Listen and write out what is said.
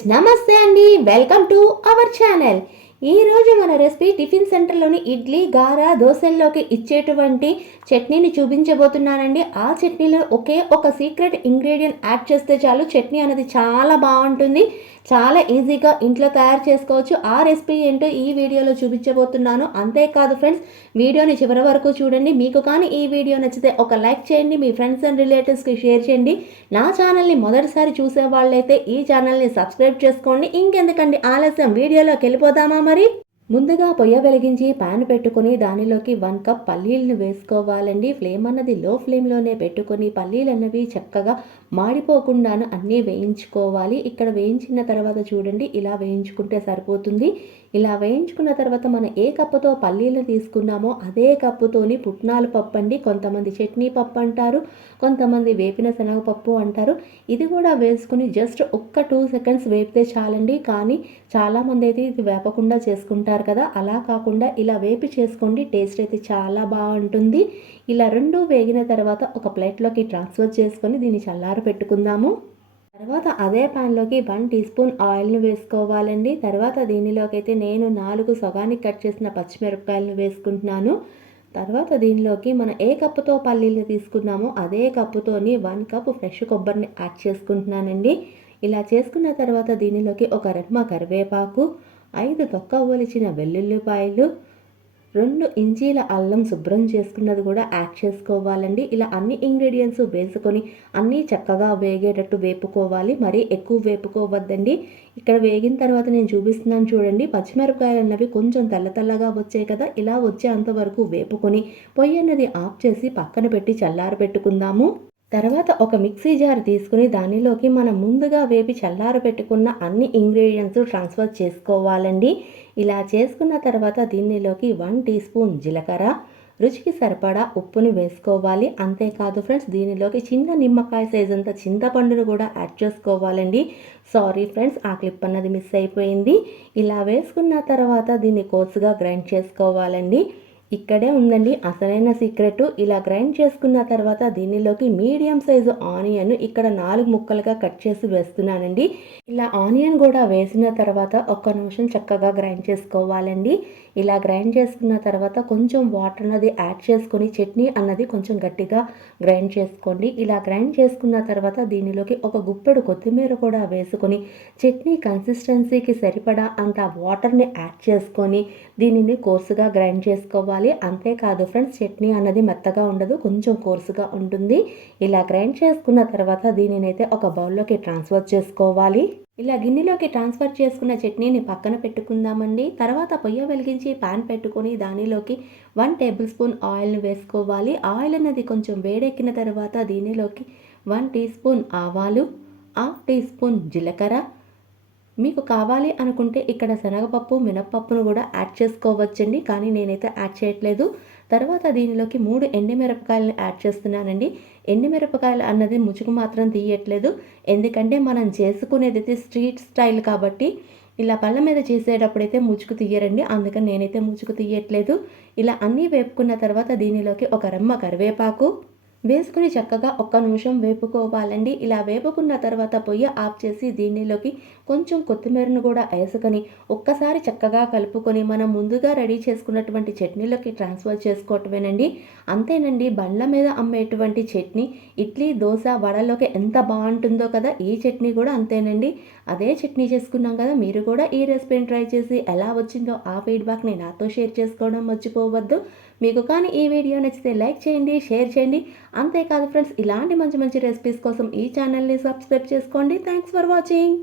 Friends నమస్తే అండి. Welcome to our channel. ఈరోజు మన రెసిపీ టిఫిన్ సెంటర్లోని ఇడ్లీ గార దోశల్లోకి ఇచ్చేటువంటి చట్నీని చూపించబోతున్నానండి. ఆ చట్నీలో ఒకే ఒక సీక్రెట్ ఇంగ్రీడియంట్ యాడ్ చేస్తే చాలు. చట్నీ అనేది చాలా బాగుంటుంది. చాలా ఈజీగా ఇంట్లో తయారు చేసుకోవచ్చు. ఆ రెసిపీ ఏంటో ఈ వీడియోలో చూపించబోతున్నాను. అంతేకాదు ఫ్రెండ్స్ వీడియోని చివరి వరకు చూడండి. మీకు కానీ ఈ వీడియో నచ్చితే ఒక లైక్ చేయండి. మీ ఫ్రెండ్స్ అండ్ రిలేటివ్స్కి షేర్ చేయండి. నా ఛానల్ని మొదటిసారి చూసే వాళ్ళైతే ఈ ఛానల్ని సబ్స్క్రైబ్ చేసుకోండి. ఇంకెందుకండి ఆలస్యం? వీడియోలోకి వెళ్ళిపోదామా మరి ముందుగా పొయ్య వెలిగించి పాన్ పెట్టుకొని దానిలోకి వన్ కప్ పల్లీలను వేసుకోవాలండి. ఫ్లేమ్ అన్నది లో ఫ్లేమ్లోనే పెట్టుకొని పల్లీలు అన్నవి చక్కగా మాడిపోకుండాను అన్నీ వేయించుకోవాలి. ఇక్కడ వేయించిన తర్వాత చూడండి ఇలా వేయించుకుంటే సరిపోతుంది. ఇలా వేయించుకున్న తర్వాత మనం ఏ కప్పుతో పల్లీలు తీసుకున్నామో అదే కప్పుతోని పుట్నాల పప్పు అండి. కొంతమంది చట్నీ పప్పు అంటారు కొంతమంది వేపిన శనగపప్పు అంటారు. ఇది కూడా వేసుకుని జస్ట్ ఒక్క టూ సెకండ్స్ వేపితే చాలండి. కానీ చాలామంది అయితే ఇది వేపకుండా చేసుకుంటారు. కదా అలా కాకుండా ఇలా వేపి చేసుకోండి టేస్ట్ అయితే చాలా బాగుంటుంది. ఇలా రెండు వేగిన తర్వాత ఒక ప్లేట్లోకి ట్రాన్స్ఫర్ చేసుకొని దీన్ని చల్లారు పెట్టుకుందాము. తర్వాత అదే ప్యాన్లోకి వన్ టీ స్పూన్ ఆయిల్ని వేసుకోవాలండి. తర్వాత దీనిలోకి అయితే నేను నాలుగు సగానికి కట్ చేసిన పచ్చిమిరపకాయలను వేసుకుంటున్నాను. తర్వాత దీనిలోకి మనం ఏ కప్పుతో పల్లీలు తీసుకున్నామో అదే కప్పుతోని వన్ కప్ ఫ్రెష్ కొబ్బరిని యాడ్ చేసుకుంటున్నానండి. ఇలా చేసుకున్న తర్వాత దీనిలోకి ఒక రెమ్మ కరివేపాకు ఐదు తొక్క ఒలిచిన వెల్లుల్లిపాయలు రెండు ఇంచీల అల్లం శుభ్రం చేసుకున్నది కూడా యాడ్ చేసుకోవాలండి. ఇలా అన్ని ఇంగ్రీడియంట్స్ వేసుకొని అన్నీ చక్కగా వేగేటట్టు వేపుకోవాలి. మరీ ఎక్కువ వేపుకోవద్దండి. ఇక్కడ వేగిన తర్వాత నేను చూపిస్తున్నాను చూడండి. పచ్చిమిరపకాయలు అన్నవి కొంచెం తెల్ల తెల్లగా వచ్చాయి కదా. ఇలా వచ్చేంత వరకు వేపుకొని పొయ్యి అన్నది ఆఫ్ చేసి పక్కన పెట్టి చల్లార పెట్టుకుందాము తర్వాత ఒక మిక్సీ జార్ తీసుకుని దానిలోకి మనం ముందుగా వేపి చల్లారు పెట్టుకున్న అన్ని ఇంగ్రీడియంట్స్ ట్రాన్స్ఫర్ చేసుకోవాలండి. ఇలా చేసుకున్న తర్వాత దీనిలోకి వన్ టీ స్పూన్ జీలకర్ర రుచికి సరిపడా ఉప్పుని వేసుకోవాలి. అంతేకాదు ఫ్రెండ్స్ దీనిలోకి చిన్న నిమ్మకాయ సైజ్ అంత చింతపండును కూడా యాడ్ చేసుకోవాలండి. సారీ ఫ్రెండ్స్ ఆ క్లిప్ అన్నది మిస్ అయిపోయింది. ఇలా వేసుకున్న తర్వాత దీన్ని కోసుగా గ్రైండ్ చేసుకోవాలండి. ఇక్కడే ఉందండి. అసలైన సీక్రెట్. ఇలా గ్రైండ్ చేసుకున్న తర్వాత దీనిలోకి మీడియం సైజు ఆనియన్ ఇక్కడ నాలుగు ముక్కలుగా కట్ చేసి వేస్తున్నానండి. ఇలా ఆనియన్ కూడా వేసిన తర్వాత ఒక్క నిమిషం చక్కగా గ్రైండ్ చేసుకోవాలండి. ఇలా గ్రైండ్ చేసుకున్న తర్వాత కొంచెం వాటర్ అన్నది యాడ్ చేసుకొని చట్నీ అన్నది కొంచెం గట్టిగా గ్రైండ్ చేసుకోండి. ఇలా గ్రైండ్ చేసుకున్న తర్వాత దీనిలోకి ఒక గుప్పెడు కొత్తిమీర కూడా వేసుకొని చట్నీ కన్సిస్టెన్సీకి సరిపడా అంత వాటర్ని యాడ్ చేసుకొని దీనిని కోర్సుగా గ్రైండ్ చేసుకోవాలి. అంతేకాదు ఫ్రెండ్స్ చట్నీ అన్నది మెత్తగా ఉండదు కొంచెం కోర్సుగా ఉంటుంది. ఇలా గ్రైండ్ చేసుకున్న తర్వాత దీనినైతే ఒక బౌల్లోకి ట్రాన్స్ఫర్ చేసుకోవాలి. ఇలా గిన్నెలోకి ట్రాన్స్ఫర్ చేసుకున్న చట్నీని పక్కన పెట్టుకుందామండి. తర్వాత పొయ్య వెలిగించి పాన్ పెట్టుకొని దానిలోకి వన్ టేబుల్ స్పూన్ ఆయిల్ని వేసుకోవాలి. ఆయిల్ అనేది కొంచెం వేడెక్కిన తర్వాత దీనిలోకి వన్ టీ స్పూన్ ఆవాలు హాఫ్ టీ స్పూన్ జీలకర్ర మీకు కావాలి అనుకుంటే ఇక్కడ శనగపప్పు మినప్పప్పును కూడా యాడ్ చేసుకోవచ్చండి. కానీ నేనైతే యాడ్ చేయట్లేదు. తర్వాత దీనిలోకి మూడు ఎండిమిరపకాయలను యాడ్ చేస్తున్నానండి. ఎండిమిరపకాయలు అన్నది ముచుకు మాత్రం తీయట్లేదు. ఎందుకంటే మనం చేసుకునేది స్ట్రీట్ స్టైల్ కాబట్టి ఇలా పళ్ళ మీద చేసేటప్పుడైతే ముచుకు తీయరండి. అందుకని నేనైతే ముచుకు తీయట్లేదు. ఇలా అన్నీ వేపుకున్న తర్వాత దీనిలోకి ఒక రెమ్మ కరివేపాకు వేసుకుని చక్కగా ఒక్క నిమిషం వేపుకోవాలండి. ఇలా వేపుకున్న తర్వాత పొయ్యి ఆఫ్ చేసి దీనిలోకి కొంచెం కొత్తిమీరను కూడా వేసుకొని ఒక్కసారి చక్కగా కలుపుకొని మనం ముందుగా రెడీ చేసుకున్నటువంటి చట్నీలోకి ట్రాన్స్ఫర్ చేసుకోవటమేనండి. అంతేనండి బండ్ల మీద అమ్మేటువంటి చట్నీ ఇడ్లీ దోశ వడలోకి ఎంత బాగుంటుందో కదా ఈ చట్నీ కూడా అంతేనండి. అదే చట్నీ చేసుకున్నాం కదా మీరు కూడా ఈ రెసిపీని ట్రై చేసి ఎలా వచ్చిందో ఆ ఫీడ్బ్యాక్ని నాతో షేర్ చేసుకోవడం మర్చిపోవద్దు. మీకు కానీ ఈ వీడియో నచ్చితే లైక్ చేయండి షేర్ చేయండి. అంతేకాదు ఫ్రెండ్స్ ఇలాంటి మంచి మంచి రెసిపీస్ కోసం ఈ ఛానల్ని సబ్స్క్రైబ్ చేసుకోండి. Thanks for watching